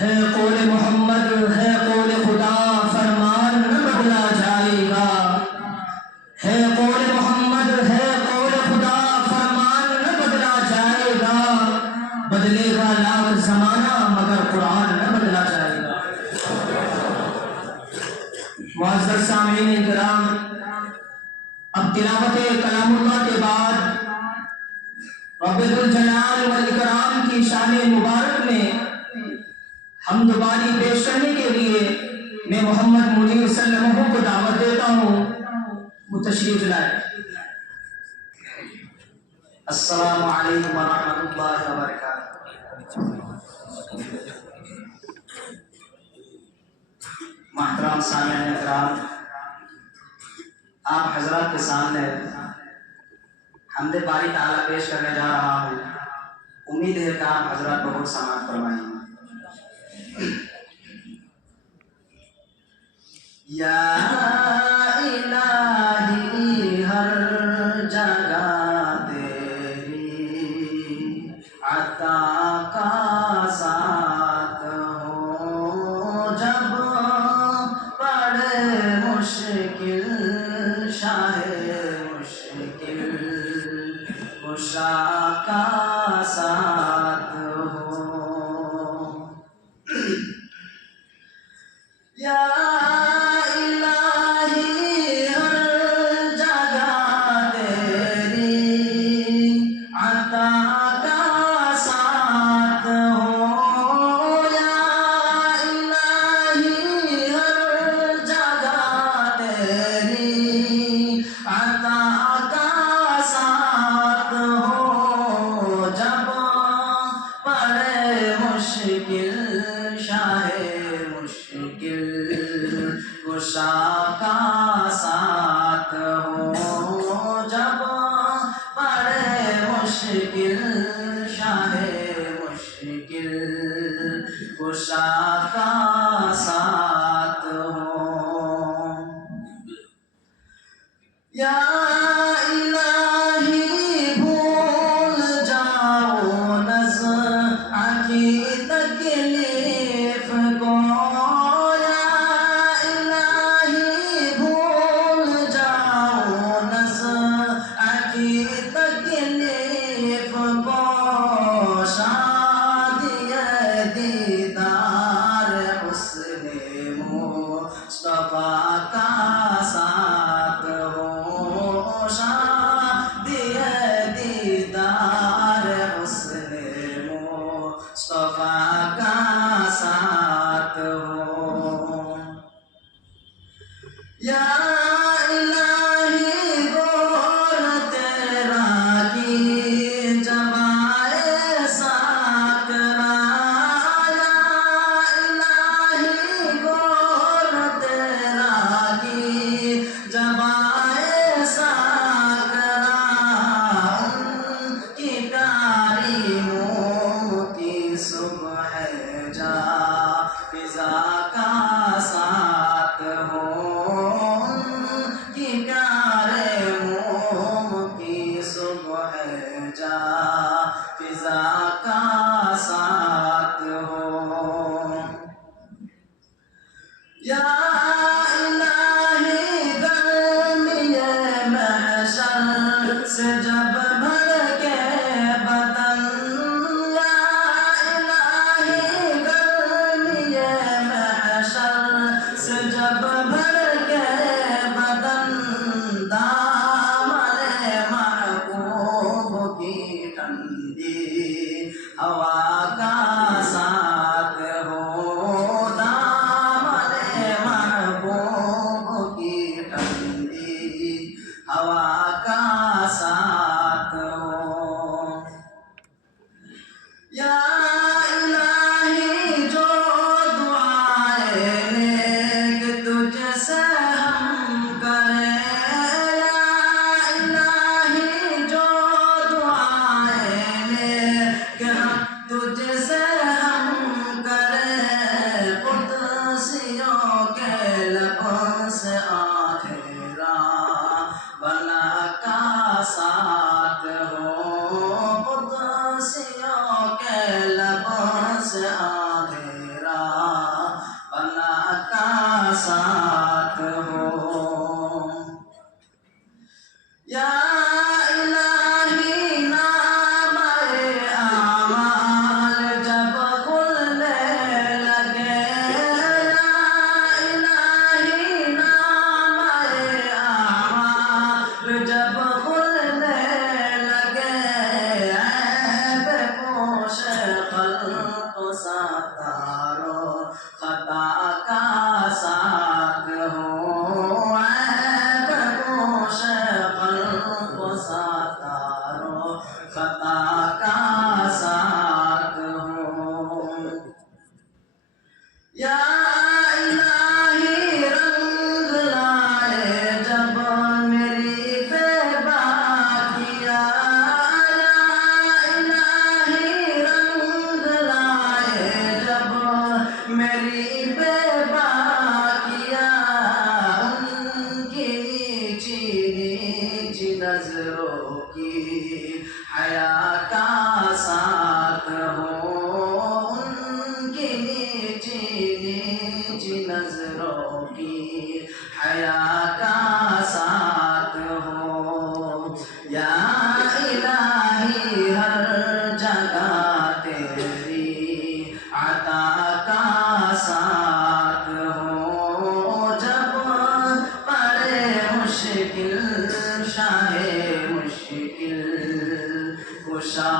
ہے قول محمد ہے قول خدا فرمان نہ بدلا جائے گا، ہے قول محمد ہے قول خدا فرمان نہ بدلا جائے گا، بدلے گا لاکھ زمانہ مگر قرآن نہ بدلا جائے گا۔ معزز سامعین کرام، اب تلاوت کلام اللہ کے بعد رب الجلال والاکرام کی شان مبارک میں حمد و باری پیش کرنے کے لیے میں محمد منیر صلی اللہ علیہ وسلم کو دعوت دیتا ہوں، وہ تشریف لائے۔ السلام علیکم ورحمۃ اللہ وبرکاتہ۔ محترم سامعین کرام، آپ حضرات کے سامنے حمد باری تعالیٰ پیش کرنے جا رہا ہوں، امید ہے کہ آپ حضرات بہت سماعت فرمائیں گے۔ یا الہی ہر جگہ تیری عطا کا ساتھ ہو، جب پڑے مشکل شاہ مشکل کشا کا ساتھ ہو۔ یا یا الہی رنگ لائے جب میری بے باکیاں، یا الہی رنگ لائے جب میری بے باکیاں، ان کی نیچی نیچی نظروں کی حیا کا ساتھ ہو، ان کی نیچی نیچی نظروں کی حیا کا ساتھ ہو، یا الہی ہر جگہ تیری عطا کا ساتھ ہو، جب پڑے مشکل شاہ مشکل کشا